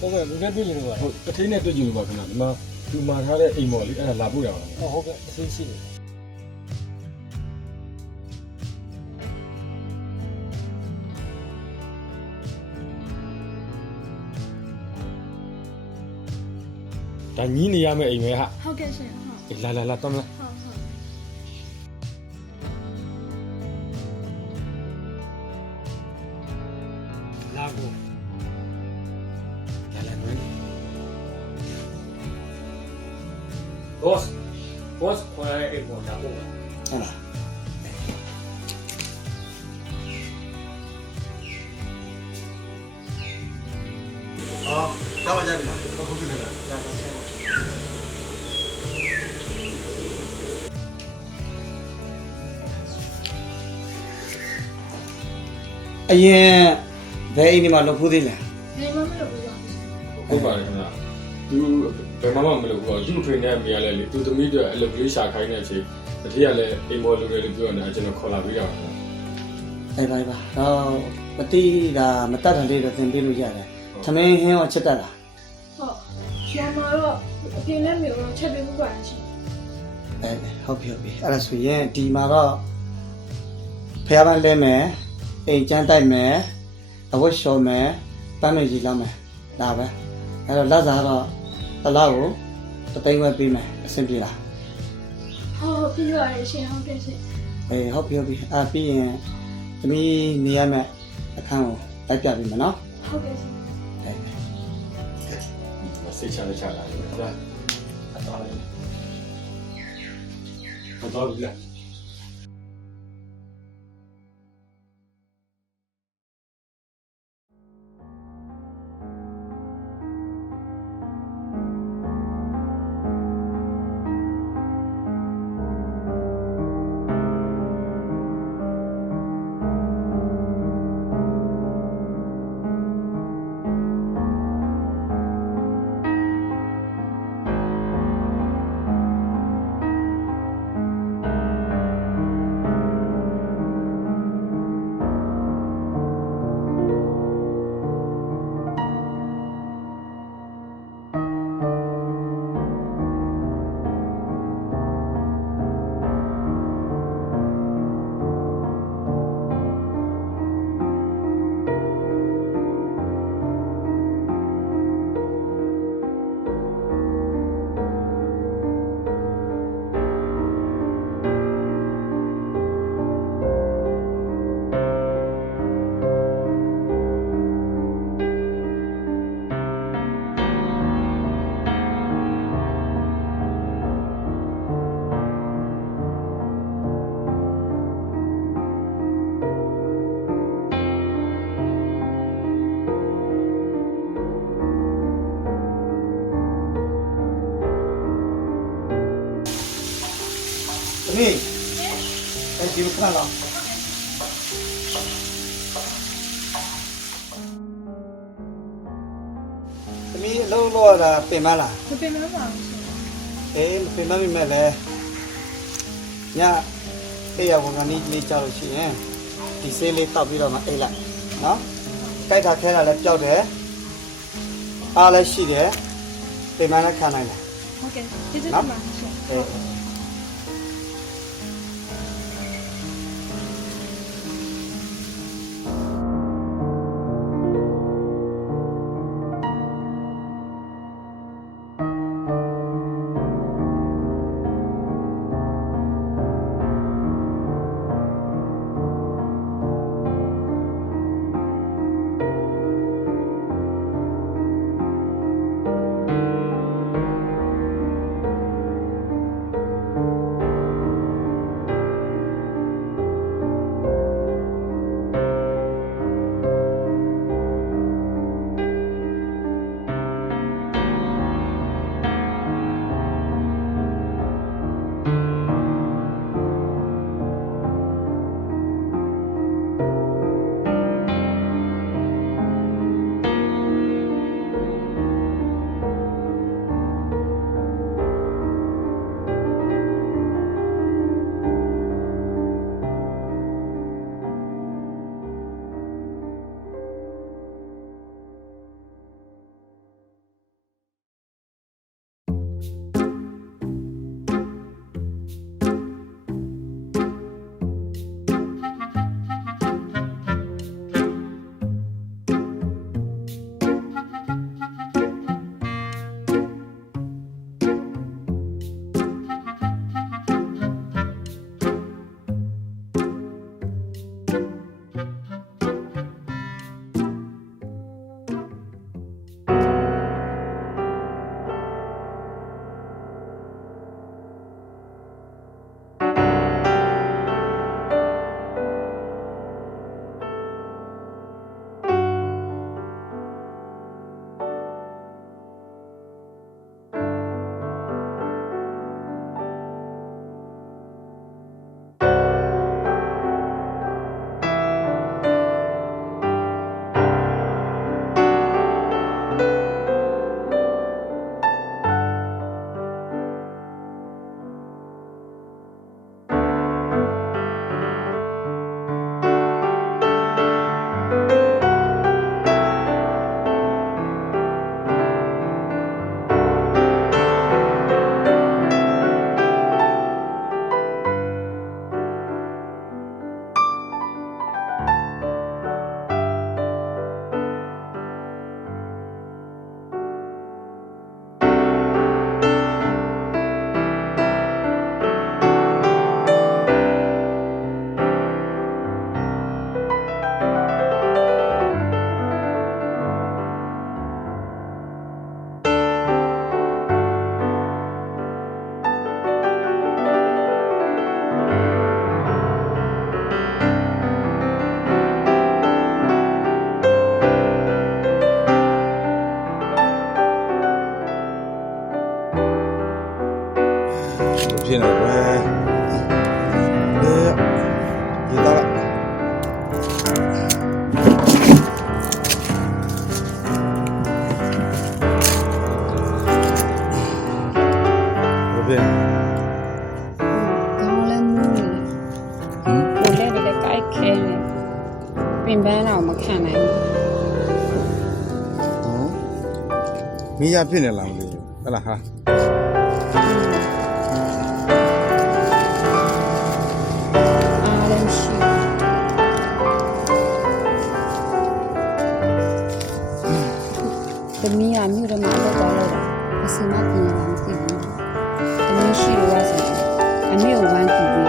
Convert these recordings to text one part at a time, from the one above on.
ဟုတ်ကဲ့လူနဲ့တွေ့ကြလို့ပါ ဟုတ်တထိန်နဲ့တွေ့ကြည့်လို့ပါခင်ဗျာဒီမှာဒီမှာထားတဲ့အိမ်မော်လေးအဲ့ဒါလာပို့ရပါလား ဟုတ်ကဲ့အသိရှိတယ် ဒါညီးနေရမယ့်အိမ်ပဲဟာ ဟုတ်ကဲ့ရှင်ဟုတ် လာတော့မလား ဟုတ်ဟုတ် လာကို လာနွေး boss ခေါ်ရတဲ့အိမ်ပေါ်လာဖို့ ဟုတ်လား အော်တောင်းကြပြီလား ဟုတ်ကဲ့ခင်ဗျာ လာပါဆရာ အရင်ဘယ်အိမ်ဒီမှာလုပ်ဖို့သေးလဲ နေမမလို့ပြော ဟုတ်ပါတယ်ခင်ဗျာသူဘယ်မှမလုပ်ဘူးသူ့ထွေနဲ့အမေကလည်းလေသူသမီးတွေအလုပ်လေးရှာခိုင်းတဲ့အချိန်တတိယလည်းအိမ်မော်လူတွေလို့ပြောနေတာကျွန်တော်ခေါ်လာပေးတာပါခင်ဗျာ အေးပါတော့မတိတာမတတ်တယ်လေးတော့သင်ပေးလို့ရတယ်သမင်းဟင်းရောချက်တတ်လား ဟုတ်ရှာမတော့အပြင်နဲ့မျိုးတော့ချက်ပေးဖို့ပါရှင် အဲဟုတ်ပြီအဲ့ဒါဆိုရင်ဒီမှာတော့ဖះပန်းလဲမယ်အိမ်ကျန်းတိုက်မယ်အဝတ်လျှော်မယ်ပန်းမကြီးလောက်မယ်ဒါပဲအဲ့တော့လက်စားတော့တစ်လောက်ကိုတစ်သိန်းဝက်ပေးမယ်အဆင်ပြေလား ဟုတ်ပြီးပါရဲ့ရှင်ဟုတ်ကဲ့ရှင် အေးဟုတ်ပြီပြီးရင်သမီးနေရမယ်အခန်းကိုလိုက်ပြပေးမယ်နော် ဟုတ်ကဲ့ရှင် အေး စိတ်ချလက်ချလာတယ်ဗျာတော့ပြီလား သမီးအဲဒီလိုခဏလောက်သမီးအလုံးလို့ရတာပင်မလား မပင်မပါဘူးရှင် အေးပင်မမိမဲ့လဲညအေးရဝန်ကနေလေးကြောက်လို့ရှိရင်ဒီဆေးလေးတောက်ပြီးတော့မှအိတ်လိုက်နော်တိုက်တာခဲတာလည်းပျောက်တယ်အားလည်းရှိတယ်ပင်မလည်းခံနိုင်တယ် ဟုတ်ကဲ့ကျေးဇူးတင်ပါတယ်ရှင် အေး ဖြစ်နေကွယ်ရေသားလိုက်ဘယ် ကောင်းလဲမူးနေကိုလည်းပဲကြိုက်ခဲနေပင်ပန်းတော့မခံနိုင်ဘူး မင်းရဖြစ်နေလားမသိဘူးဟဲ့လားဟာ အားလည်းမရှိဘူးတမီးကမြို့ထဲမှာလောက်သွားလို့အစမပြင်ရမှာမသိဘူးတမီးရှိလို့ဆိုရင်အမေကိုဝမ်းကြည့်ပြီး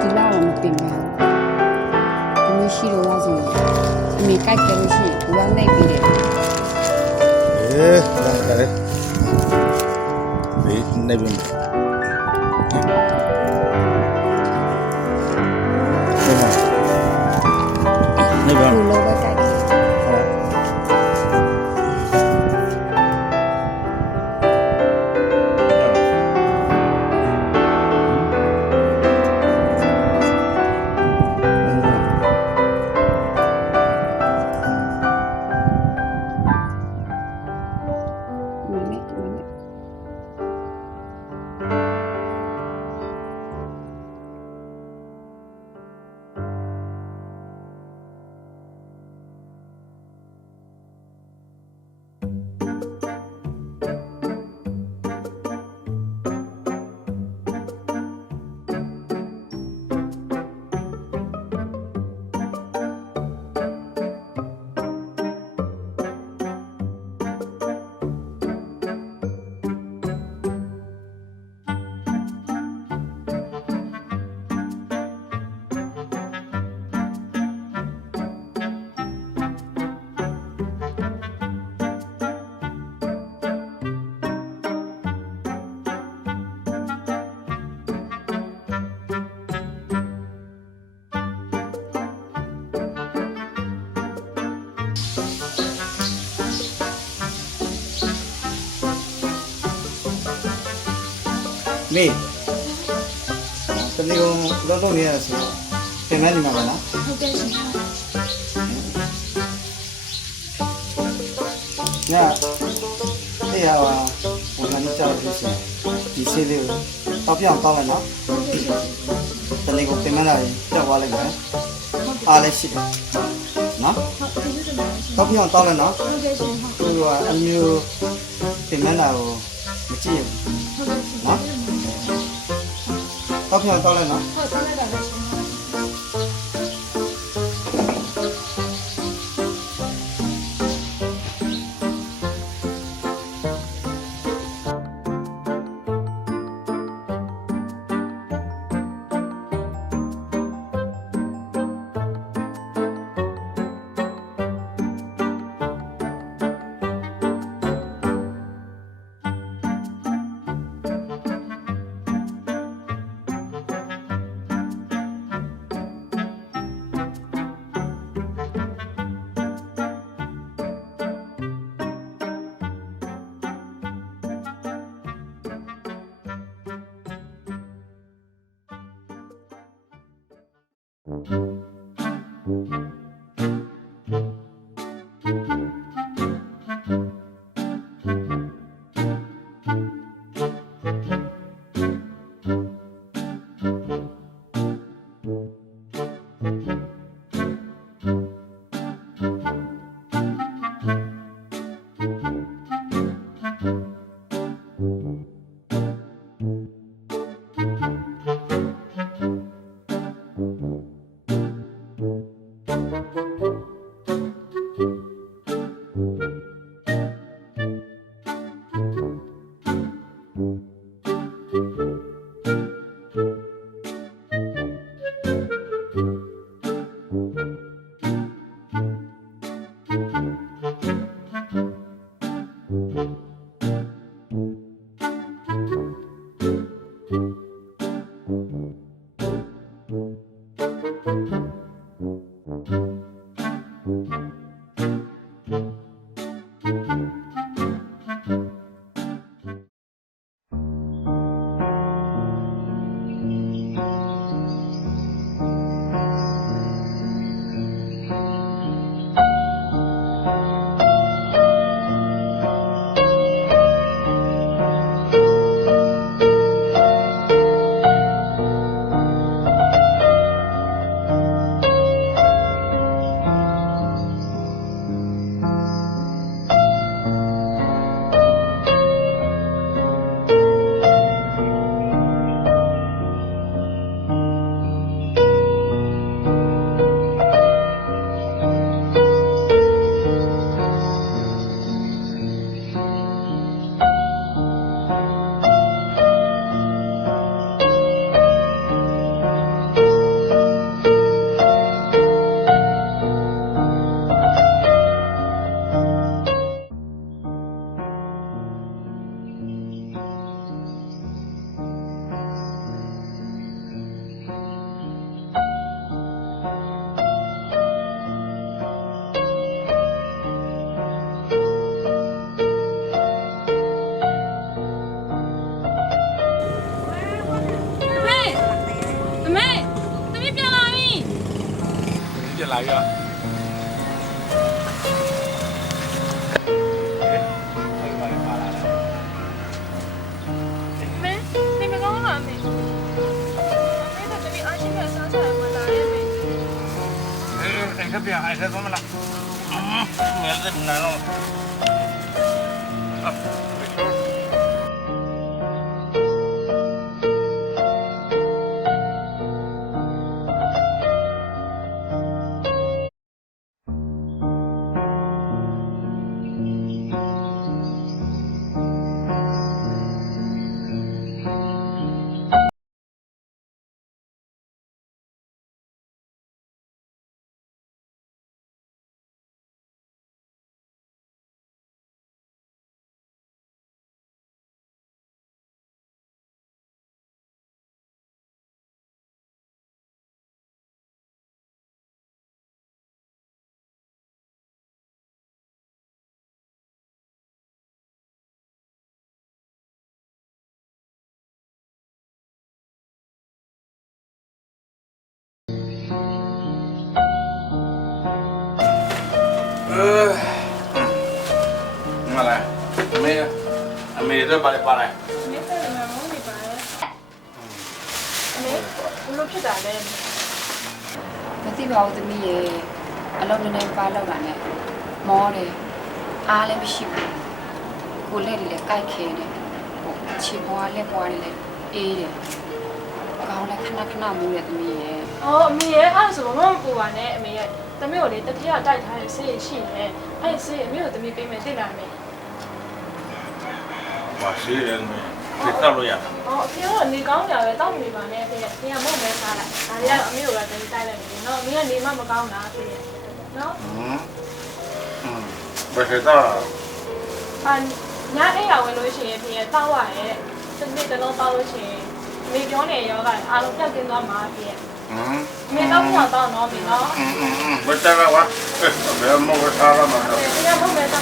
ဒီလာတော့မပင်ပန်းတမီးရှိလို့ဆိုရင်အမေကြိုက်ကြလို့ရှိရင်သူကနှိပ်ပြီးတယ် လာကြတယ်ဘေးနေပြီနေပါ သူလိုပဲကြိုက်တယ် မနေ့ မေတနေ့ကလောက်တော့နေရဆိုပြန်နေမှာပါလား ဟုတ်ကဲ့ရှင် ညအေးရပါဘုရားနဲ့ကြောက်လို့ဆိုဒီဆေးလေးကိုတောက်ပြောင်းတောက်လိုက်နော် ဟုတ်ကဲ့ရှင် တနေ့ကပြန်လာရင်ကြောက်သွားလိုက်မယ်အားလည်းရှိတယ်နော် ဟုတ်ကဲ့ရှင် တောက်ပြောင်းတောက်လိုက်နော် ဟုတ်ကဲ့ရှင်ဟုတ် သူကအမျိုးပြန်လာကိုမကြည့်ဘူး ဟုတ်ကဲ့ရှင် နော်တောက်ပြောင်းတောက်လိုက်နော် ဟုတ်တယ်လည်းပါရှင် ဟ ရော 没，你们刚刚没？没在这边安心的上菜，我哪也没。 အိမ်ကပြန်အိမ်ဆက်သွားမလားမဲတဲ့နာတော့ မလားအမေတော့ပါလေပါလေ 没在里面摸你吧？没，我们去打的。 မသိပါဘူးသမီးရေအလုံးနဲ့ပါလောက်တာနဲ့မောတယ်အားလည်းမရှိဘူးကိုလက်တွေလည်းကိုက်ခဲတယ်ဟိုခြေပွားလက်ပွားတွေလည်းအေးတယ်ကောင်းလည်းခဏခဏမူးတယ်သမီးရေ 哦，没耶，俺是我们不玩的，没耶。咱们有的，特别要带他的事业去呢，俺事业没有咱们北美对啦没。 ပါရှိတယ်မေဒီတော့လို့ရတာ 哦，平时你讲了的，当没玩的，对，你也没没啥了，俺家没有了，咱们带来没，喏，没有你妈没讲拿对，喏。ဘယ်တော့ 啊，伢哎呀，为了些平到晚的，真的等到到了些，没讲呢要个，俺都不要跟到妈平，没到不要到喏没喏。 ဘယ်တော့ဝါဘယ်မှာဝတ်ထားရမှာ 对，人家没没到。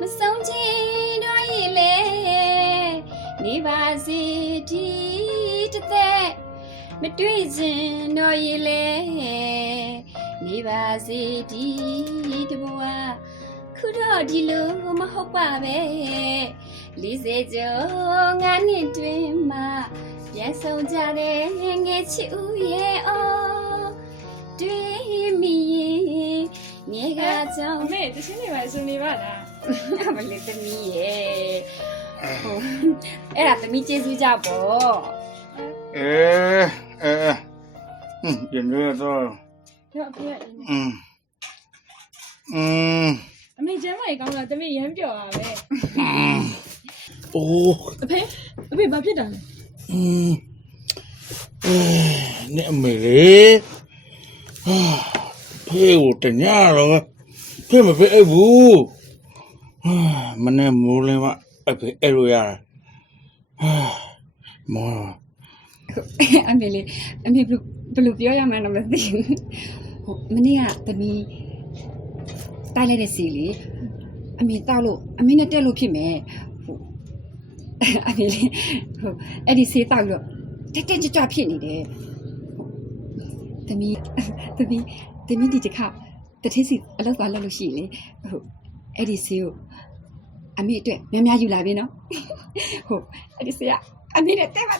မဆုံးချင်းတော့ရေလေနေပါစေဒီတစ်သက်မတွေ့ချင်းတော့ရေလေနေပါစေဒီတဘဝခုတော့ဒီလိုမဟုတ်ပါပဲ40ကျော်ငါနှစ်တွင်မှပြန်ဆုံးကြတဲ့ငယ်ချစ်ဦးရဲ့အော်တွေ့မိရင်ငယ်ကကြောင့် 妹，这心里面是你吧的？ မလေးသမီးရဲ့ဟုတ်အဲ့ဒါသမီးကျေးဇူးကြပေါ့ ဒီနေ့တော့ 要不要？妹，今晚也讲了，咱们演表啊呗。 အိုး 阿佩，阿佩，把片打了。 နေအမေလေးဖေးကိုတညတော့ဖေးမဖေးအဲ့ဘူးမနေ့မိုးလင်းမအဲ့ဖေးအဲ့လိုရတာမော အမေလေးအမေဘယ်လိုပြောရမှန်းတော့မသိဘူးဟိုမနေ့ကသမီးတိုက်လိုက်တဲ့စီလေအမေတောက်လို့အမေနဲ့တက်လို့ဖြစ်မယ်ဟိုအမေလေးဟိုအဲ့ဒီစီတောက်လို့တက်တက်ကြွကြွဖြစ်နေတယ်သမီးဒီတစ်ခါတတိစီအလောက်သွားလောက်လို့ရှိလေဟိုအဲ့ဒီစီကိုအမေအတွက်များများယူလာပြီနော်ဟုတ်အဲ့ဒီစီကအမေနဲ့တက်ပါ